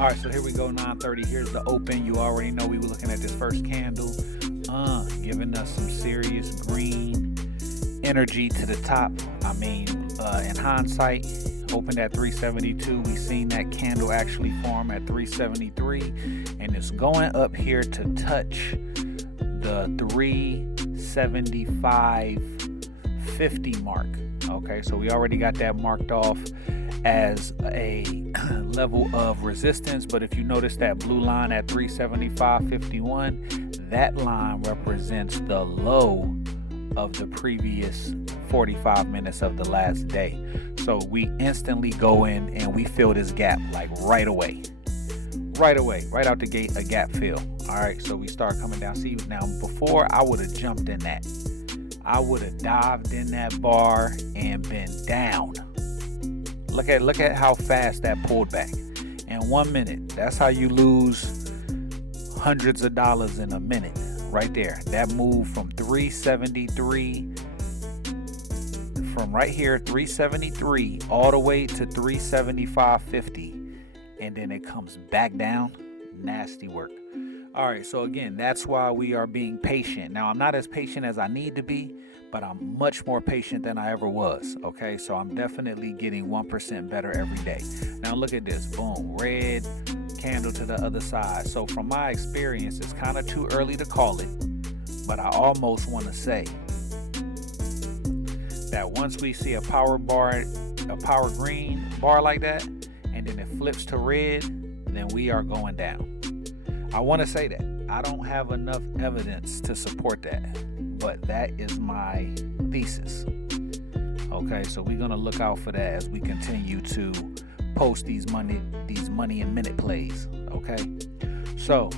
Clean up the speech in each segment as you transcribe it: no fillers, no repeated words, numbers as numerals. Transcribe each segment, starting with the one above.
All right, so here we go, 9:30. Here's the open. You already know we were looking at this first candle, giving us some serious green energy to the top. I mean, in hindsight, opened at 372. We seen that candle actually form at 373, and it's going up here to touch the 375.50 mark. Okay, so we already got that marked off as a level of resistance, but if you notice that blue line at 375.51, that line represents the low of the previous 45 minutes of the last day. So we instantly go in and we fill this gap like right away, right out the gate, a gap fill. All right, so we start coming down. See, now before I would have jumped in that, I would have dived in that bar and been down. Look at how fast that pulled back in 1 minute. That's how you lose hundreds of dollars in a minute right there. That move from 373, from right here 373 all the way to 375.50, and then it comes back down. Nasty work. All right, so again, that's why we are being patient. Now, I'm not as patient as I need to be, but I'm much more patient than I ever was. Okay, so I'm definitely getting 1% better every day. Now look at this, boom, red candle to the other side. So from my experience, it's kind of too early to call it, but I almost want to say that once we see a power green bar like that, and then it flips to red, then we are going down. I want to say that. I don't have enough evidence to support that, but that is my thesis. Okay, so we're going to look out for that as we continue to post these money and minute plays. Okay, so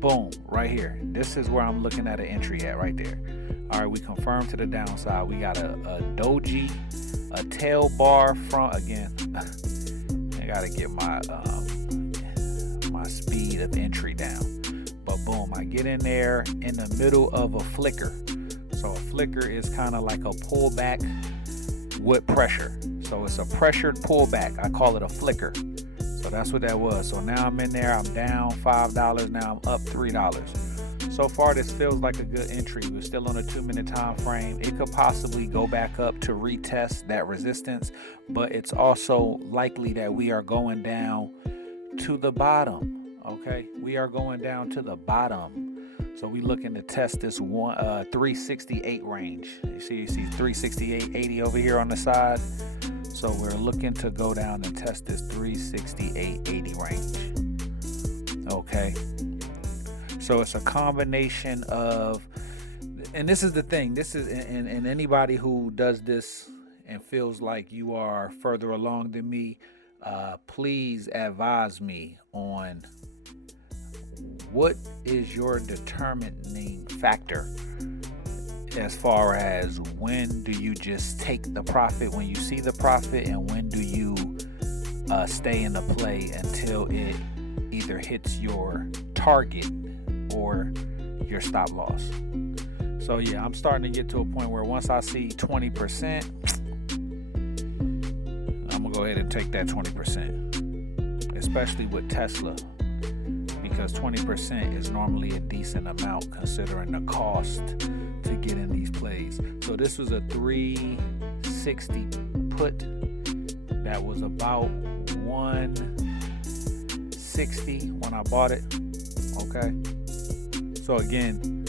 boom, right here. This is where I'm looking at an entry at right there. All right, we confirmed to the downside. We got a doji, a tail bar from, again, I got to get my speed of entry down. But boom, I get in there in the middle of a flicker. So a flicker is kind of like a pullback with pressure. So it's a pressured pullback. I call it a flicker. So that's what that was. So now I'm in there. I'm down $5. Now I'm up $3. So far, this feels like a good entry. We're still on a 2-minute time frame. It could possibly go back up to retest that resistance, but it's also likely that we are going down to the bottom. Okay, we are going down to the bottom. So we looking to test this 368 range. You see 368.80 over here on the side. So we're looking to go down and test this 368.80 range. Okay. So it's a combination of, and this is the thing. This is, and anybody who does this and feels like you are further along than me, please advise me on what is your determining factor as far as when do you just take the profit when you see the profit, and when do you stay in the play until it either hits your target or your stop loss. So yeah, I'm starting to get to a point where once I see 20%, I'm gonna go ahead and take that 20%, especially with Tesla, because 20% is normally a decent amount considering the cost to get in these plays. So this was a 360 put that was about 160 when I bought it. Okay, so again,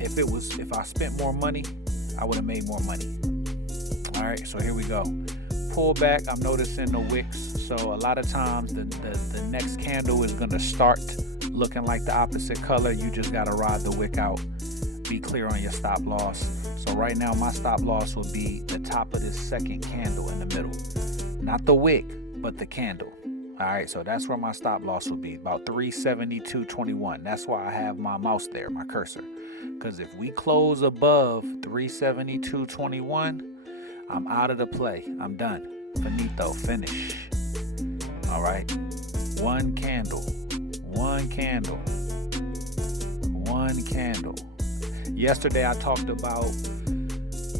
if I spent more money, I would have made more money. All right, so here we go. Pull back. I'm noticing the wicks. So a lot of times the next candle is gonna start looking like the opposite color. You just gotta ride the wick out. Be clear on your stop loss. So right now my stop loss will be the top of this second candle in the middle, not the wick, but the candle. All right, so that's where my stop loss will be, about 372.21. That's why I have my mouse there, my cursor, because if we close above 372.21, I'm out of the play. I'm done. Finito, finish. All right, one candle. Yesterday I talked about,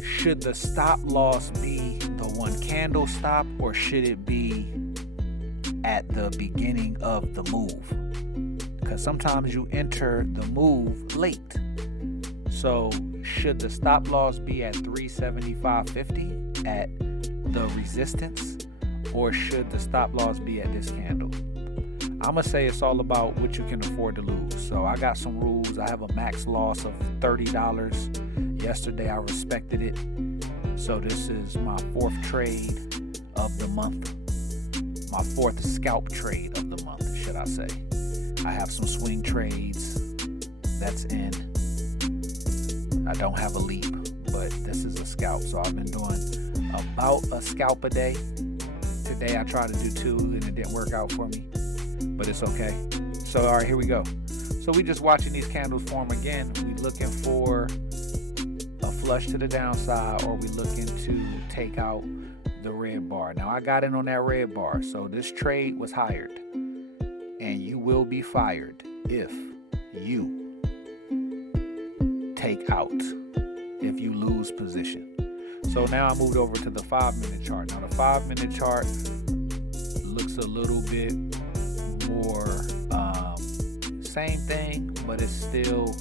should the stop loss be the one candle stop, or should it be at the beginning of the move? Because sometimes you enter the move late. So should the stop loss be at 375.50 at the resistance, or should the stop loss be at this candle? I'm gonna say it's all about what you can afford to lose. So I got some rules. I have a max loss of $30. Yesterday I respected it. So this is my fourth trade of the month. My fourth scalp trade of the month, should I say. I have some swing trades that's in. I don't have a leap, but this is a scalp. So I've been doing about a scalp a day. Today I tried to do 2 and it didn't work out for me, but it's okay. So all right, here we go. So we just watching these candles form again. We looking for a flush to the downside, or we looking to take out the red bar. Now I got in on that red bar, so this trade was hired, and you will be fired if you take out, if you lose position. So now I moved over to the 5-minute chart. Now the 5-minute chart looks a little bit more same thing, but it's still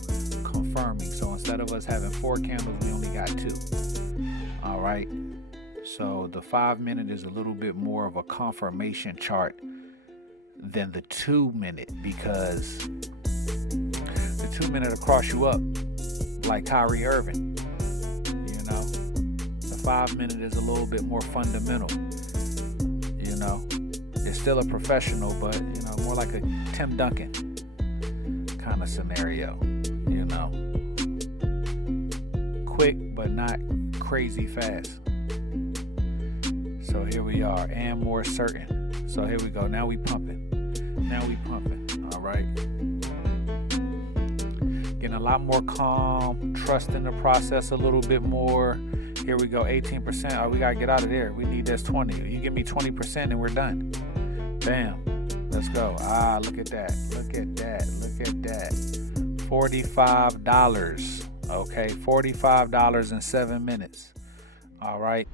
confirming. So instead of us having 4 candles, we only got 2. All right. So the 5-minute is a little bit more of a confirmation chart than the 2-minute, because the 2-minute will cross you up like Kyrie Irving. You know, the 5-minute is a little bit more fundamental. You know, it's still a professional, but you know, more like a Tim Duncan kind of scenario. You know, quick but not crazy fast. So here we are, and more certain. So here we go. Now we pumping. All right. Getting a lot more calm, trusting the process a little bit more. Here we go, 18%. Oh, we gotta get out of there. We need this 20. You give me 20% and we're done. Bam. Let's go. Ah, look at that. $45. Okay, $45 in 7 minutes. All right.